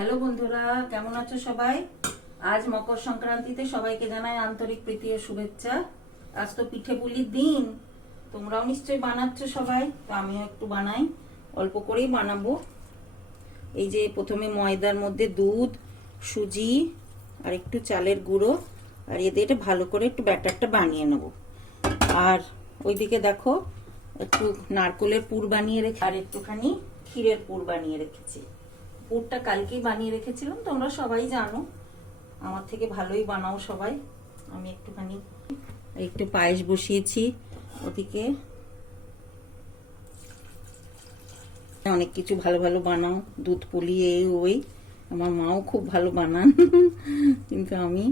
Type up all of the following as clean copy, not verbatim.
Hello বন্ধুরা, কেমন আছো সবাই? আজ মকর সংক্রান্তিতে সবাইকে জানাই আন্তরিক প্রীতি ও শুভেচ্ছা। আজ তো পিঠে পুলির দিন, তোমরাও নিশ্চয়ই বানাচ্ছ সবাই, তো আমিও একটু বানাই, অল্প করেই বানাবো। এই যে প্রথমে ময়দার মধ্যে দুধ, সুজি আর একটু চালের গুঁড়ো আর এতে এটা ভালো করে একটু ব্যাটারটা বানিয়ে নেব। আর ওইদিকে দেখো একটু নারকেলের পুর বানিয়ে রেখে আর একটুখানি ক্ষীরের পুর বানিয়ে রেখেছি। পুরটা কালকেই বানিয়ে রেখেছিলাম, তোমরা সবাই জানো, আমার থেকে ভালোই বানাও সবাই। আমি একটুখানি একটু পায়েস বসিয়েছি ওদিকে। অনেক কিছু ভালো ভালো বানাও, দুধ পুলি এই ওই, আমার মাও খুব ভালো বানান কিন্তু আমি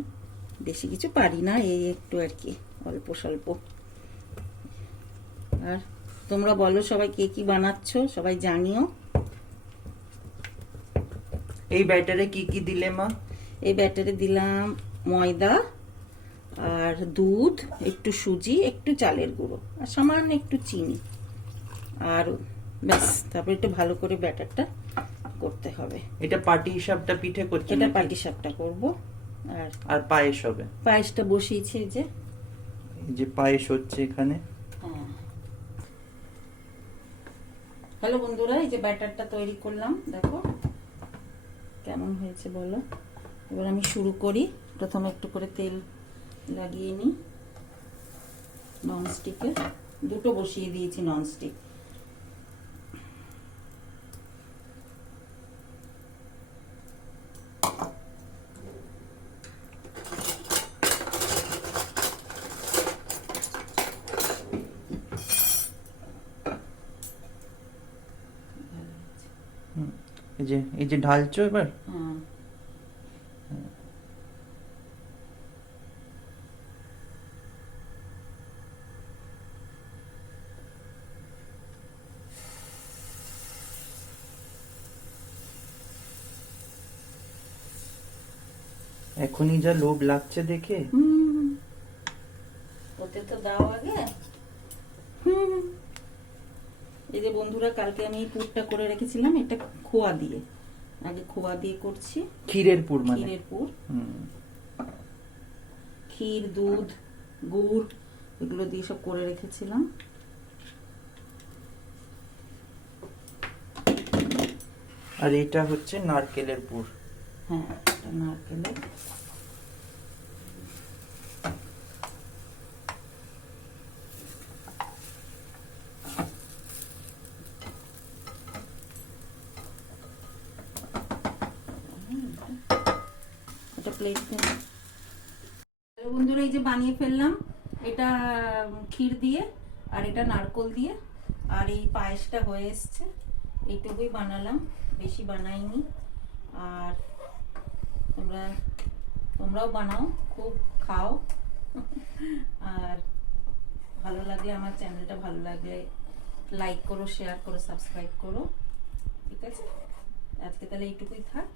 বেশি কিছু পারি না, এই একটু আর কি অল্প স্বল্প। আর তোমরা বলো সবাই কে কি বানাচ্ছ, সবাই জানিও। এই ব্যাটারে কি কি দিলে মা? এই ব্যাটারে দিলাম ময়দা আর দুধ, একটু সুজি, একটু চালের গুঁড়ো আর সামান্য একটু চিনি, আর ব্যাস। তারপর একটু ভালো করে ব্যাটারটা করতে হবে। এটা পাটি সাপটা পিঠে করছে? এটা পাটি সাপটা করবো। আর পায়েস হবে? পায়েসটা বসিয়েছি এই যে। এই যে পায়েস হচ্ছে এখানে। হ্যাঁ, হ্যালো বন্ধুরা, এই যে ব্যাটারটা তৈরি করলাম, দেখো কেমন হয়েছে বলো। এবার আমি শুরু করি। প্রথমে একটু করে তেল লাগিয়ে নিই ননস্টিকে, দুটো বসিয়ে দিয়েছি ননস্টিক। এই যে ঢালছো এবার? হ্যাঁ, এখনই যা লোভ লাগছে দেখে। ওতে তো দাও আগে। এই যে বন্ধুরা, কালকে আমি এই পুরটা করে রেখেছিলাম, এটা খোয়া দিয়ে, আগে খোয়া দিয়ে করছি। ক্ষীরের পুর মানে? ক্ষীরের পুর, ক্ষীর, দুধ, গুড় এগুলো দিয়ে সব করে রেখেছিলাম। আর এটা হচ্ছে নারকেলের পুর। হ্যাঁ, এটা নারকেলের। এটা প্লেট বন্ধুরা, এই যে বানিয়ে ফেললাম, এটা ক্ষীর দিয়ে আর এটা নারকোল দিয়ে, আর এই পায়েসটা হয়ে এসছে। এইটুকুই বানালাম, বেশি বানাইনি। আর তোমরাও বানাও, খুব খাও। আর ভালো লাগলে, আমার চ্যানেলটা ভালো লাগলে লাইক করো, শেয়ার করো, সাবস্ক্রাইব করো। ঠিক আছে, আজকে তাহলে এইটুকুই থাক।